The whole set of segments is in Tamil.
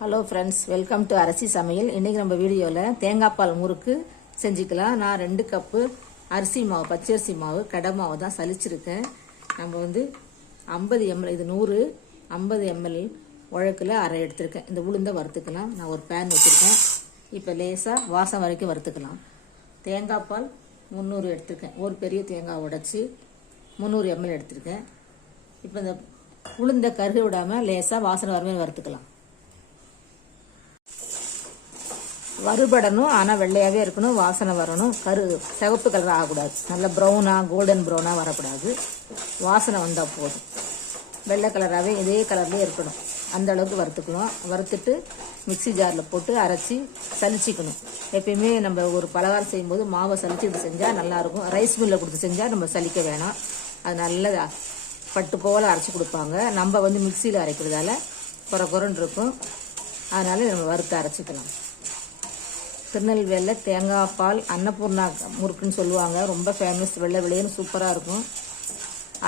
ஹலோ ஃப்ரெண்ட்ஸ் வெல்கம் டு அரிசி சமையல் இன்றைக்கி நம்ம வீடியோவில் தேங்காய் பால் முறுக்கு செஞ்சுக்கலாம். நான் ரெண்டு கப்பு அரிசி மாவு பச்சரிசி மாவு கடை மாவு தான் சலிச்சிருக்கேன். நம்ம வந்து ஐம்பது எம்எல் இது நூறு ஐம்பது எம்எல் உழக்கில் அரை எடுத்திருக்கேன். இந்த உளுந்தை வறுத்துக்கலாம். நான் ஒரு பேன் வச்சுருக்கேன். இப்போ லேசாக வாசம் வரைக்கும் வறுத்துக்கலாம். தேங்காய் பால் முந்நூறு எடுத்திருக்கேன். ஒரு பெரிய தேங்காய் உடச்சி முந்நூறு எம்எல் எடுத்திருக்கேன். இப்போ இந்த உளுந்தை கருக விடாமல் லேசாக வாசனை வரமே வறுத்துக்கலாம். வறுபடணும். ஆனால் வெள்ளையாகவே இருக்கணும். வாசனை வரணும். கரு சிவப்பு கலர் ஆகக்கூடாது. நல்ல ப்ரௌனாக கோல்டன் ப்ரௌனாக வரக்கூடாது. வாசனை வந்தால் போதும். வெள்ளை கலராகவே இதே கலர்லேயே இருக்கணும். அந்த அளவுக்கு வறுத்துக்கணும். வறுத்துட்டு மிக்ஸி ஜாரில் போட்டு அரைச்சி சலிச்சிக்கணும். எப்பயுமே நம்ம ஒரு பலகாரம் செய்யும்போது மாவை சலிச்சுட்டு செஞ்சால் நல்லாயிருக்கும். ரைஸ் மில்லில் கொடுத்து செஞ்சால் நம்ம சலிக்க வேணாம். அது நல்ல பட்டு போல் அரைச்சி கொடுப்பாங்க. நம்ம வந்து மிக்சியில் அரைக்கிறதால குறை குறைன்னு இருக்கும். அதனால் நம்ம வறுத்து அரைச்சிக்கலாம். திருநெல்வேலியில் தேங்காய் பால் அன்னபூர்ணா முறுக்குன்னு சொல்லுவாங்க. ரொம்ப ஃபேமஸ் வெள்ளை வெள்ளையன்னு சூப்பராக இருக்கும்.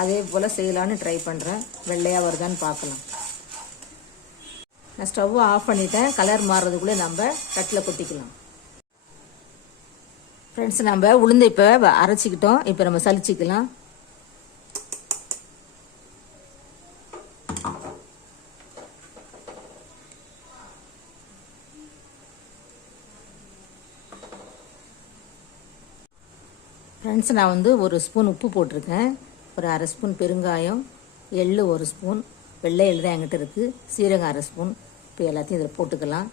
அதே போல் செய்யலான்னு ட்ரை பண்ணுறேன் வெள்ளையாக வருதான்னு பார்க்கலாம். நான் ஸ்டவ் ஆஃப் பண்ணிட்டேன். கலர் மாறுறதுக்குள்ளே நம்ம தட்டில் கொட்டிக்கலாம். ஃப்ரெண்ட்ஸ் நம்ம உளுந்து இப்போ அரைச்சிக்கிட்டோம். இப்போ நம்ம சலிச்சிக்கலாம். ஃப்ரெண்ட்ஸ் நான் வந்து ஒரு ஸ்பூன் உப்பு போட்டிருக்கேன். ஒரு அரை ஸ்பூன் பெருங்காயம் எள்ளு ஒரு ஸ்பூன் வெள்ளை எள்ளு தான் என்கிட்ட இருக்குது சீரகம் அரை ஸ்பூன் இப்போ எல்லாத்தையும் இதில் போட்டுக்கலாம்.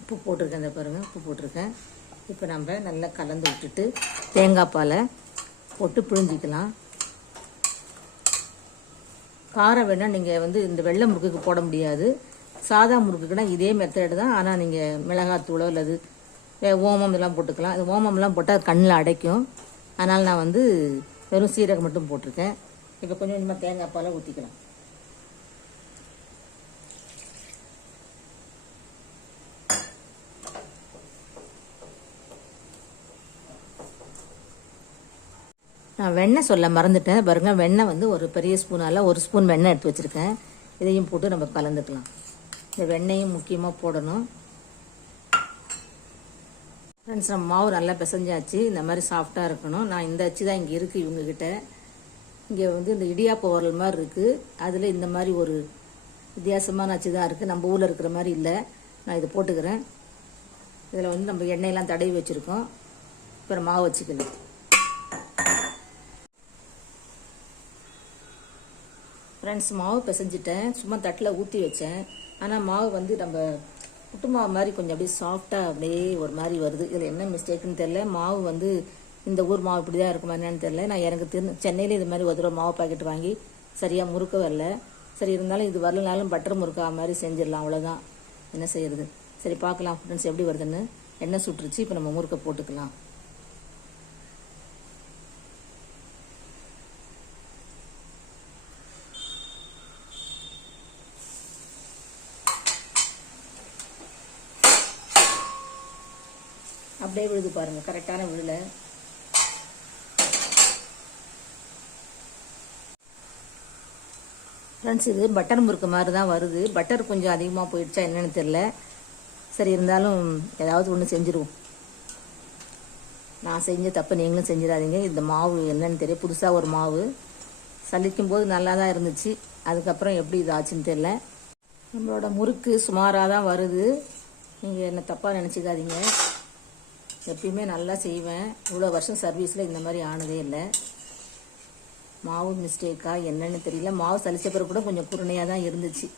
உப்பு போட்டிருக்கேன் இந்த பாருங்கள் உப்பு போட்டிருக்கேன். இப்போ நம்ம நல்லா கலந்து விட்டுட்டு தேங்காய் பாலை போட்டு பிழிஞ்சிக்கலாம். காரம் வேணால் நீங்கள் வந்து இந்த வெள்ளை முறுக்குக்கு போட முடியாது. சாதா முறுக்குக்குனா இதே மெத்தடு தான். ஆனால் நீங்கள் மிளகாத்தூளோ அல்லது ஓமம் இதெல்லாம் போட்டுக்கலாம். அது ஓமம்லாம் போட்டால் கண்ணில் அடைக்கும். அதனால் நான் வந்து வெறும் சீரகம் மட்டும் போட்டிருக்கேன். இப்போ கொஞ்சம் கொஞ்சமாக தேங்காய் பாலை ஊற்றிக்கலாம் நான் வெண்ணெய் சொல்ல மறந்துட்டேன். பாருங்கள் வெண்ணெய் வந்து ஒரு பெரிய ஸ்பூனால் ஒரு ஸ்பூன் வெண்ணெய் எடுத்து வச்சுருக்கேன். இதையும் போட்டு நம்ம கலந்துக்கலாம். இந்த வெண்ணெயும் முக்கியமாக போடணும். ஃப்ரெண்ட்ஸ் நம்ம மாவு நல்லா பிசைஞ்சாச்சு. இந்த மாதிரி சாஃப்டாக இருக்கணும். நான் இந்த அச்சு தான் இங்கே இருக்குது இவங்கக்கிட்ட இங்கே வந்து இந்த இடியாப்ப உரல் மாதிரி இருக்குது அதில் இந்த மாதிரி ஒரு வித்தியாசமான அச்சு தான் இருக்குது நம்ம ஊரில் இருக்கிற மாதிரி இல்லை. நான் இதை போட்டுக்கிறேன். இதில் வந்து நம்ம எண்ணெயெல்லாம் தடவி வச்சுருக்கோம். அப்புறம் மாவு வச்சுக்கணும். ஃப்ரெண்ட்ஸ் மாவு பிசைஞ்சிட்டேன். சும்மா தட்டில் ஊற்றி வச்சேன். ஆனால் மாவு வந்து நம்ம புட்டு மாவு மாதிரி கொஞ்சம் அப்படியே சாஃப்டாக அப்படியே ஒரு மாதிரி வருது. இதில் என்ன மிஸ்டேக்குன்னு தெரில மாவு வந்து இந்த ஊர் மாவு இப்படி தான் இருக்குமா என்னன்னு தெரில நான் எனக்கு திரு சென்னையில் இது மாதிரி ஒரு தடவை மாவு பாக்கெட் வாங்கி சரியாக முறுக்க வரல. சரி இருந்தாலும் இது வரலனாலும் பட்டர் முறுக்கா மாதிரி செஞ்சிடலாம். அவ்வளோதான் என்ன செய்யறது? சரி பார்க்கலாம். ஃப்ரெண்ட்ஸ் எப்படி வருதுன்னு? எண்ணெய் சுட்டுருச்சு இப்போ நம்ம முறுக்க போட்டுக்கலாம். அப்படியே விழுது பாருங்க கரெக்டான விழுல. ஃப்ரெண்ட்ஸ் இது பட்டர் முறுக்கு மாதிரி தான் வருது. பட்டர் கொஞ்சம் அதிகமாக போயிடுச்சா என்னென்னு தெரில சரி இருந்தாலும் ஏதாவது ஒன்று செஞ்சுருவோம். நான் செஞ்ச தப்பு நீங்களும் செஞ்சிடாதீங்க. இந்த மாவு என்னன்னு தெரியும் புதுசாக ஒரு மாவு. சலிக்கும் போது நல்லா தான் இருந்துச்சு. அதுக்கப்புறம் எப்படி இது ஆச்சுன்னு தெரில நம்மளோட முறுக்கு சுமாராக தான் வருது. நீங்கள் என்ன தப்பாக நினச்சிக்காதீங்க. எப்பயுமே நல்லா செய்வேன். இவ்வளோ வருஷம் சர்வீஸில் இந்த மாதிரி ஆனதே இல்லை. மாவு மிஸ்டேக்கா என்னன்னு தெரியல. மாவு சலிச்ச பிறகு கூட கொஞ்சம் குருணையாக தான் இருந்துச்சு.